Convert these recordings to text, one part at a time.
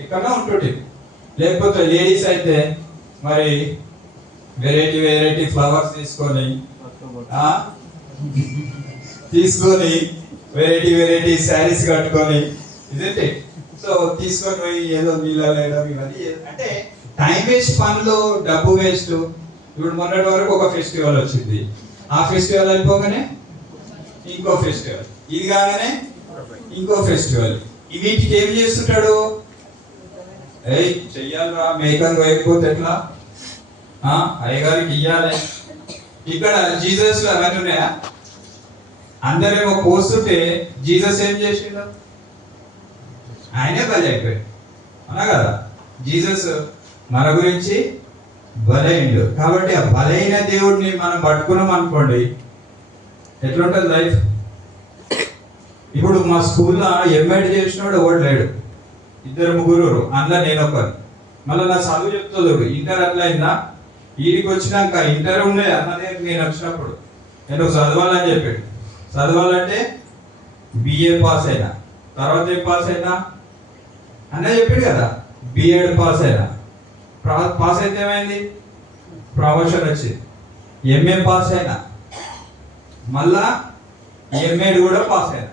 ఎక్కడో ఉంటుంటే. లేకపోతే లేడీస్ అయితే మరి వెరైటీ వెరైటీ ఫ్లవర్స్ తీసుకొని వెరైటీ వెరైటీ శారీస్ కట్టుకొని ఇదంటే సో తీసుకొని పోయి ఏదో నీళ్ళ వేయడం ఇవన్నీ అంటే టైం వేస్ట్, పనులు డబ్బు వేస్ట్. ఇప్పుడు మొన్నటి వరకు ఒక ఫెస్టివల్ వచ్చింది, ఆ ఫెస్టివల్ అయిపోగానే ఇంకో ఫెస్టివల్, ఇది కాగానే ఇంకో ఫెస్టివల్. వీటికి ఏం చేస్తుంటాడు? చెయ్యాలరా, మేకం వేయకపోతే ఎట్లా, అయ్యగారికి ఇయ్యాలి. ఇక్కడ జీసస్ అవన్నీ ఉన్నాయా? అందరేమో పోస్తుంటే జీసస్ ఏం చేసిండు? ఆయనే బలి అయిపోయాడు, అన్నా కదా. జీసస్ మన గురించి బలైండు. కాబట్టి ఆ బలైన దేవుడిని మనం పట్టుకున్నాం అనుకోండి, ఎట్లుంటుంది లైఫ్. ఇప్పుడు మా స్కూల్లో ఎంఎడ్ చేసినోడు ఎవడు లేడు, 2-3 అందులో నేను ఒకరు. మళ్ళీ నా చదువు చెప్తుంది, ఇంటర్ అట్లా అయిందా, వీడికి వచ్చినాక ఇంటర్ ఉండే అన్నదే. నేను వచ్చినప్పుడు నేను చదవాలని చెప్పాడు. చదవాలంటే బిఏ పాస్ అయినా, తర్వాత ఏం పాస్ అయినా అన్న చెప్పాడు కదా, బిఎడ్ పాస్ అయినా. పాస్ అయితే ఏమైంది? ప్రమోషన్ వచ్చింది. ఎంఏ పాస్ అయినా, మళ్ళా ఎంఏడ్ కూడా పాస్ అయినా.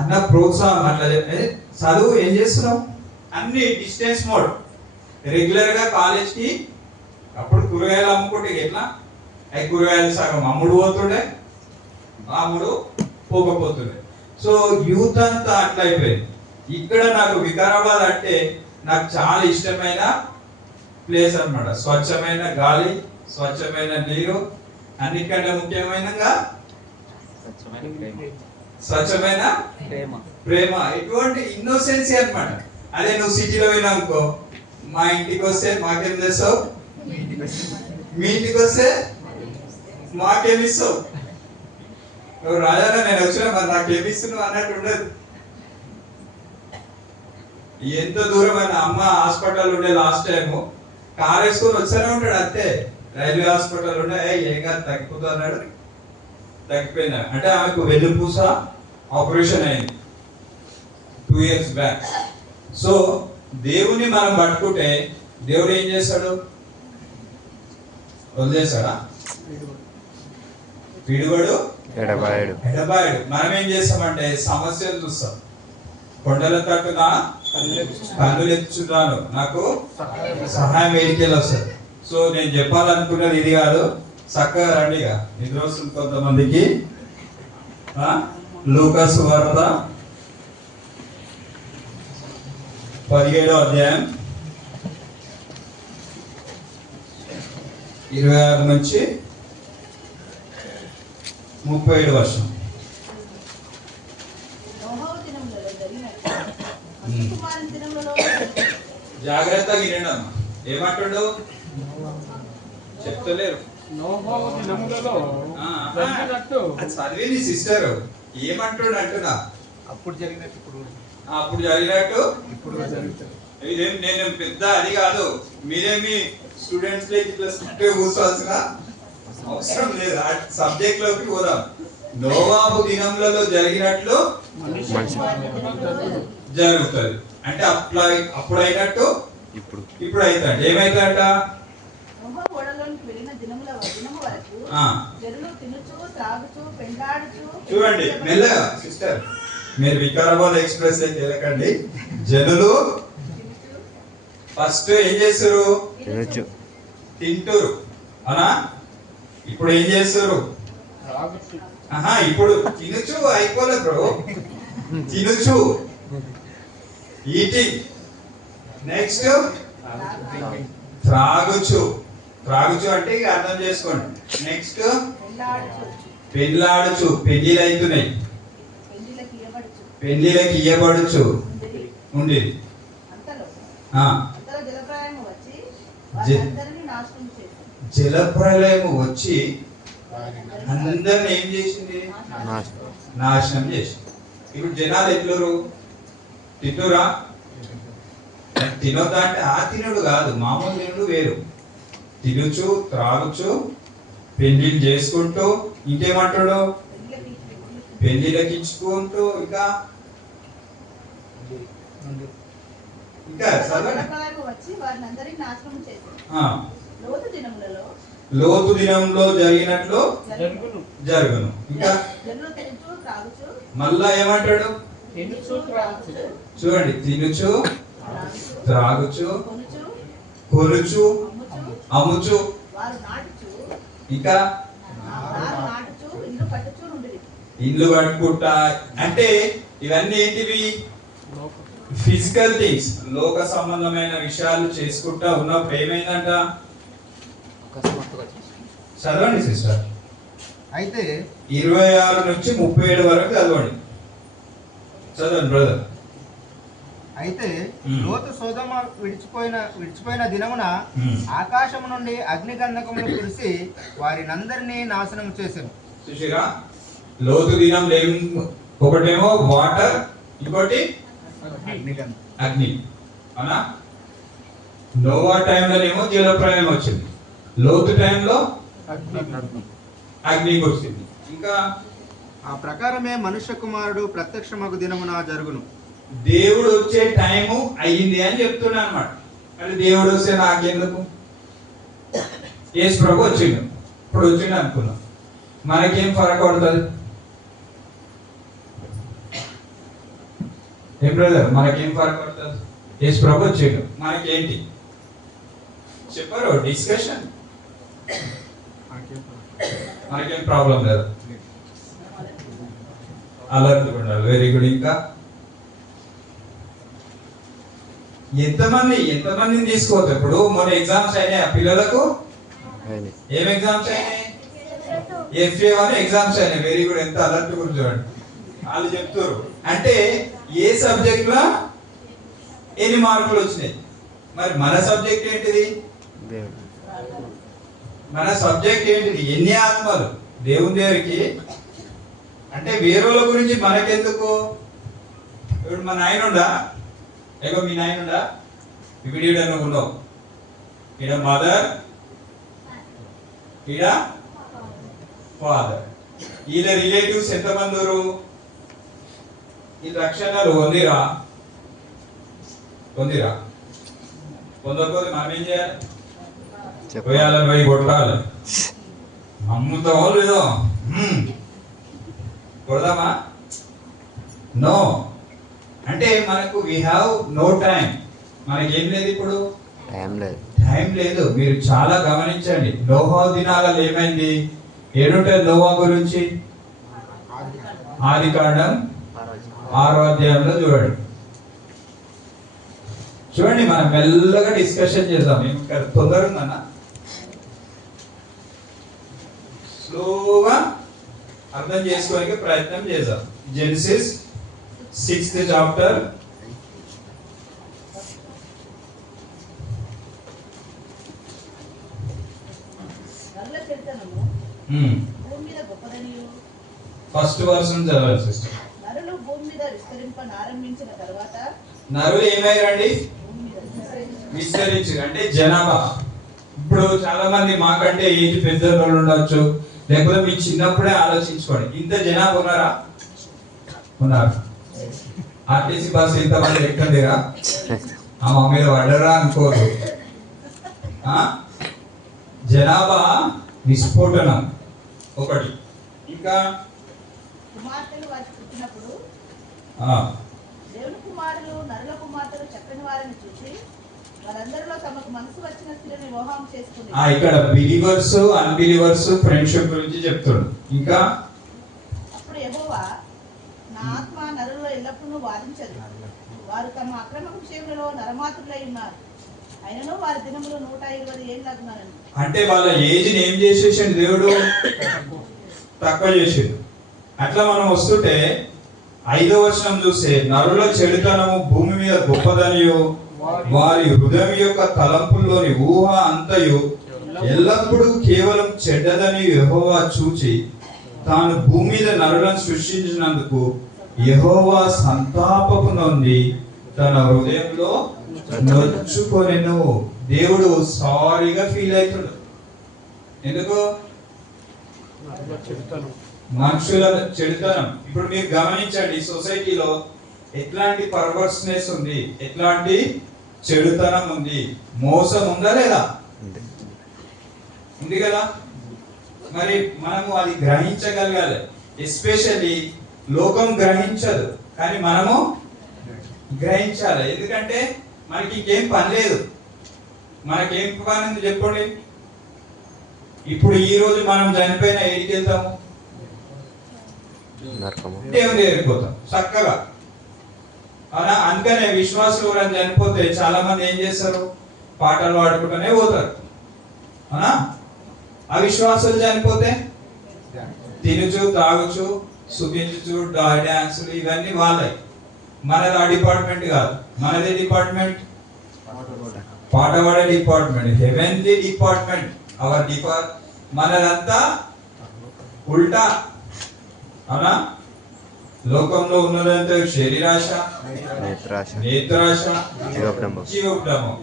అన్న ప్రోత్సాహం అట్లా చదువు ఏం చేస్తున్నావు? అన్ని డిస్టెన్స్ మోడ్. రెగ్యులర్గా కాలేజ్కి అప్పుడు కూరగాయలు అమ్ముకుంటే ఎట్లా, అవి కూరగాయలు సగం అమ్ముడు పోతుండే, అమ్ముడు పోకపోతుండే. సో యూత్ అంతా అట్లా అయిపోయింది. ఇక్కడ నాకు వికారాబాద్ అంటే నాకు చాలా ఇష్టమైన ప్లేస్ అన్నమాట. స్వచ్ఛమైన గాలి, స్వచ్ఛమైన నీరు, అన్నిటికంటే ముఖ్యమైనగా స్వచ్ఛమైన ప్రేమ. ఎటువంటి ఇన్నోసెన్సీ అన్నమాట. అదే నువ్వు సిటీలో పోయినా అనుకో, మా ఇంటికి వస్తే మాకేం చేస్తావు, మీ ఇంటికి వస్తే మాకేమిస్తావు. నువ్వు రాజారా నేను వచ్చినా మరి నాకేమిస్తున్నావు అన్నట్టు ఉండదు. ఎంత దూరమైన అమ్మ హాస్పిటల్ ఉండే లాస్ట్ టైము కార్ వేసుకొని వచ్చానే ఉంటాడు అంతే. రైల్వే హాస్పిటల్ ఉండే ఏగా తగ్గిపోతా అన్నాడు, తగ్గిపోయిందా అంటే ఆమెకు వెన్నుపూస ఆపరేషన్ అయింది 2 years బ్యాక్. సో దేవుని మనం పట్టుకుంటే దేవుడు ఏం చేస్తాడు? వదిలేస్తాడా? పిడువడు ఎడబాయడు. మనం ఏం చేస్తామంటే సమస్యలు చూస్తాం. కొండల తట్టున కన్నులు ఎత్తుచున్నాను, నాకు సహాయం వేడికెళ్ళి వస్తుంది. సో నేను చెప్పాలనుకున్నది ఇది కాదు, చక్కగా రండిగా. నిద్ర వస్తుంది కొంతమందికి. లూకాసు సువార్త 17వ అధ్యాయం 26 నుంచి 37 వర్షం. జాగ్రత్తగా వినండి. ఏమంటాడు చెప్తలేరు. చదివి సిస్టర్ ఏమంటాడు అంటున్నా, అప్పుడు జరిగినట్టు ఇప్పుడు ఇదేం నేను పెద్ద అది కాదు. మీరేమి స్టూడెంట్స్ ఇట్లా స్ట్రిక్ట్ కూర్చోవాల్సిన అవసరం లేదు. ఆ సబ్జెక్ట్ లోకి పోదాం. నోవాహు దినములలో జరిగినట్లు జరుగుతుంది అంటే అప్పుడు అయినట్టు ఇప్పుడు అవుతాడు. ఏమైతాడట? చూడండి మెల్లగా సిస్టర్, మీరు వికారాబాద్ ఎక్స్ప్రెస్ లోకి వెళ్ళకండి. జనులు ఫస్ట్ ఏం చేస్తారు? తింటారు అనా. ఇప్పుడు ఏం చేస్తారు? ఇప్పుడు తినచ్చు అయిపోలే బ్రో, తినచ్చు ఈటింగ్. నెక్స్ట్ త్రాగుచు. త్రాగుచు అంటే ఇక అర్థం చేసుకోండి. నెక్స్ట్ పెళ్ళాడుచు, పెళ్లిలు అవుతున్నాయి, పెళ్లిలకి ఇయ్యబడుచు ఉండేది. జలప్రలయము వచ్చి అందరిని ఏం చేసింది? నాశనం చేసింది. ఇప్పుడు జనాలు ఎట్లరు? తిట్టురా? తినొద్దా అంటే ఆ తినుడు కాదు, మామూలు తినుడు వేరు. తినచ్చు, త్రాగుచు, పెళ్లిళ్ళు చేసుకుంటూ, ఇంకేమంటాడు? పెళ్లిళ్ళకి ఇచ్చుకుంటూ, ఇంకా ఇంకా చదవండి. వచ్చి వారిని అందరినీ నాశనం చేశారు. లోతు దినంలో జరిగినట్లు జరుగును. ఇంకా మళ్ళా ఏమంటాడు? చూడండి, తినుచు త్రాగుచు కొనుచు అమ్ముచు ఇంకా ఇల్లు కట్టుకుంటా. అంటే ఇవన్నీ ఏంటివి? ఫిజికల్ థింగ్స్, లోక సంబంధమైన విషయాలు చేసుకుంటా ఉన్నప్పుడు ఏమైందంట? చదవండి సిస్టర్. అయితే 26 నుంచి 37 వరకు చదవండి. చదవండి బ్రదర్. అయితే లోతు సొదొమ విడిచిపోయిన దినమున ఆకాశము నుండి అగ్నిగంధకములు కురిసి వారినందరినీ నాశనం చేశాను. చూసిరా, లోతు దినం ఒకటేమో వాటర్, ఇంకోటి అగ్ని. అవునా? నోవా టైంలోనేమో జలప్రళయం వచ్చింది, లోతు టైంలో అగ్ని వచ్చింది. ఇంకా ఆ ప్రకారమే మనుష్య కుమారుడు ప్రత్యక్షమగు దినమున జరుగును. దేవుడు వచ్చే టైము అయ్యింది అని చెప్తున్నా అనమాట. అంటే దేవుడు వస్తే నాకెందుకు? యేసు ప్రభు వచ్చిండు, ఇప్పుడు వచ్చిండు అనుకున్నాం, మనకేం ఫరక్ పడుతుంది? ఏం బ్రదర్, మనకేం ఫరక్ పడుతుంది? యేసు ప్రభు వచ్చిండు, మనకేంటి? చెప్పారు డిస్కషన్, మనకేం ప్రాబ్లం లేదు. అలర్ట్ ఉండాలి. Very good. ఇంకా ఎంతమందిని తీసుకోవచ్చు? ఇప్పుడు మొన్న ఎగ్జామ్స్ అయినాయి పిల్లలకు. ఏం ఎగ్జామ్స్ అయినాయి? FA1 ఎగ్జామ్స్ అయినాయి. Very good. ఎంత అలర్ట్ గురించి చూడండి. వాళ్ళు చెప్తారు అంటే ఏ సబ్జెక్ట్ లో ఎన్ని మార్కులు వచ్చినాయి. మరి మన సబ్జెక్ట్ ఏంటిది? మన సబ్జెక్ట్ ఏంటిది? ఎన్ని ఆత్మలు దేవుని దగ్గరికి. అంటే వేరేల గురించి మనకెందుకు? ఇప్పుడు మా నాయనుండా, ఏగో మీ నాయనుండా, ఇప్పుడు ఈడ నువ్వు ఉన్నావు, ఈడ మదర్, ఈడ ఫాదర్. ఈయన రిలేటివ్స్ ఎంతమంది? ఈ లక్షణాలు పొందిరా పొందకపోతే మనం ఏం చేయాలి? పోయాలని పోయి కొట్టాలి. అమ్ముతావో లేదో? కొడదామా? నో. అంటే మనకు వి హ్యావ్ నో టైం. మనకి ఏం లేదు, ఇప్పుడు టైం లేదు. మీరు చాలా గమనించండి. నోహా దినాలలో ఏమైంది? ఏడుంటుంది నోవా గురించి? ఆదికాండం 6వ అధ్యాయంలో చూడండి. మనం మెల్లగా డిస్కషన్ చేద్దాం. ఇంకా తొందర ఉందన్న, స్లోగా అర్థం చేసుకోవడానికి ప్రయత్నం చేద్దాం. Genesis 6th chapter first verse నుంచి చదవాలి సిస్టర్. నరులు భూమి మీద విస్తరింపనారంభించిన తర్వాత నరులు ఏమయ్యారండి? విస్తరించి, అంటే జనాభా. ఇప్పుడు చాలా మంది మాకంటే ఏజ్ పెద్ద వాళ్ళు ఉండొచ్చు, లేకపోతే మీ చిన్నప్పుడే ఆలోచించుకోండి, ఇంత జనాభా ఉన్నారు. ఆర్టీసీ బస్సు ఇంతమంది ఎక్కండిరా, ఆ మీద పడరా అనుకోరు. జనాభా విస్ఫోటనం ఒకటి. ఇంకా కుమార్తెలు వారికి పుట్టినప్పుడు దేవుని కుమారులు నరుల కుమార్తెలు చక్కని వారిని చూసి వారందరిలో తమకు మనసు వచ్చిన స్త్రీని వివాహం చేసుకుని. ఇక్కడ బిలీవర్స్ అన్బిలీవర్స్ ఫ్రెండ్షిప్ గురించి చెప్తాడు. ఇంకా అప్పుడు యెహోవా, నా ఆత్మ నరులలో ఎల్లప్పుడూ వాదించదు, వారు తమ అక్రమ విషయంలో నరమాతులై ఉన్నారు, అయినను వారి దినములు 120 ఏళ్ళగునని. అంటే వాళ్ళ ఏజ్ ఏం చేసేసిండు దేవుడు? తక్కువ చేసిండు. అట్లా మనం వస్తుంటే 5వ వచనం చూస్తే, నరుల చెడుతనము భూమి మీద గొప్పదనియు వారి హృదయం యొక్క తలంపుల్లోని ఊహ అంతయు ఎల్లప్పుడూ కేవలం చెడ్డదని యెహోవా చూచి తాను భూమి మీద నరులను సృష్టించినందుకు యెహోవా సంతాపపు నొంది తన హృదయంలో నొచ్చుకొనెను. దేవుడు సారీగా ఫీల్ అవుతాడు. ఎందుకు? మనుషుల చెడుతనం. ఇప్పుడు మీరు గమనించండి, సొసైటీలో ఎట్లాంటి పర్వర్స్నెస్ ఉంది, ఎట్లాంటి చెడుతనం ఉంది, మోసం ఉందా లేదా? ఉంది కదా. మరి మనము అది గ్రహించగలగాలి. ఎస్పెషల్లీ లోకం గ్రహించదు, కానీ మనము గ్రహించాలి. ఎందుకంటే మనకి ఇంకేం పని లేదు. మనకేం పని ఉంది చెప్పండి? ఇప్పుడు ఈ రోజు మనం చనిపోయినా ఏడికి వెళ్తాము? దేవుని దగ్గరికి పోతాం చక్కగా. అలా అందుకనే విశ్వాసులు ఎవరైనా చనిపోతే చాలా మంది ఏం చేస్తారు? పాటలు పాడుకుంటూనే పోతారు. అవునా? అవిశ్వాసులు చనిపోతే తినుచు తాగుచు సుఖించు డాన్సులు ఇవన్నీ వాళ్ళే. మనది ఆ డిపార్ట్మెంట్ కాదు. మనది డిపార్ట్మెంట్ పాట పాడే డిపార్ట్మెంట్, హెవెన్లీ డిపార్ట్మెంట్, అవర్ మనదంతా ఉల్టా. అవునా? లోకంలో ఉన్నదంతా శరీరాశ, నేత్రాశ, జీవబ్రహ్మం.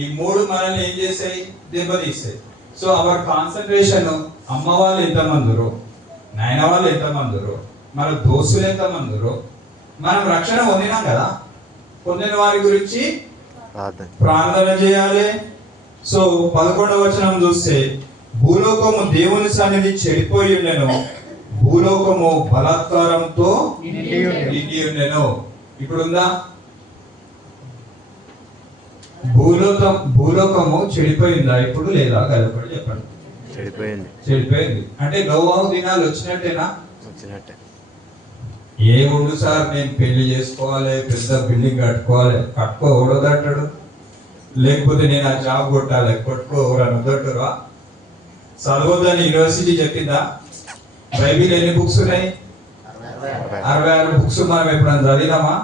ఈ మూడు మనల్ని ఏం చేసాయి? దెబ్బతీస్తాయి. సో అవర్ కాన్సన్ట్రేషన్ అమ్మ వాళ్ళు ఎంతమందిరో, నాయన వాళ్ళు ఎంతమందిరో, మన దోస్తులు ఎంతమందిరో, మనం రక్షణ పొందినాం కదా, పొందిన వారి గురించి ప్రార్థన చేయాలి. సో 11వ వచనం చూస్తే, భూలోకము దేవుని సన్నిధి చెడిపోయి ఉండెను, భూలోకము బలాత్కారంతో నిండి ఉండెను. ఇప్పుడు ఉందా? భూలోకము చెడిపోయిందా ఇప్పుడు? లేదా? కలపడి చెప్పండి. చెడిపోయింది అంటే నోవాహు దినాలు వచ్చినట్టేనా? వచ్చినట్టే. ఏ ఉండు సార్ నేను పెళ్లి చేసుకోవాలి, పెద్ద బిల్డింగ్ కట్టుకోవడంటాడు, లేకపోతే నేను ఆ జాబ్ కొట్టాలి, కొట్టుకోవడంటారా? చదవద్దని యూనివర్సిటీ చెప్పిందా? బైబిల్ ఎన్ని బుక్స్ ఉన్నాయి? 66 బుక్స్. మనం ఎప్పుడైనా చదివినామా?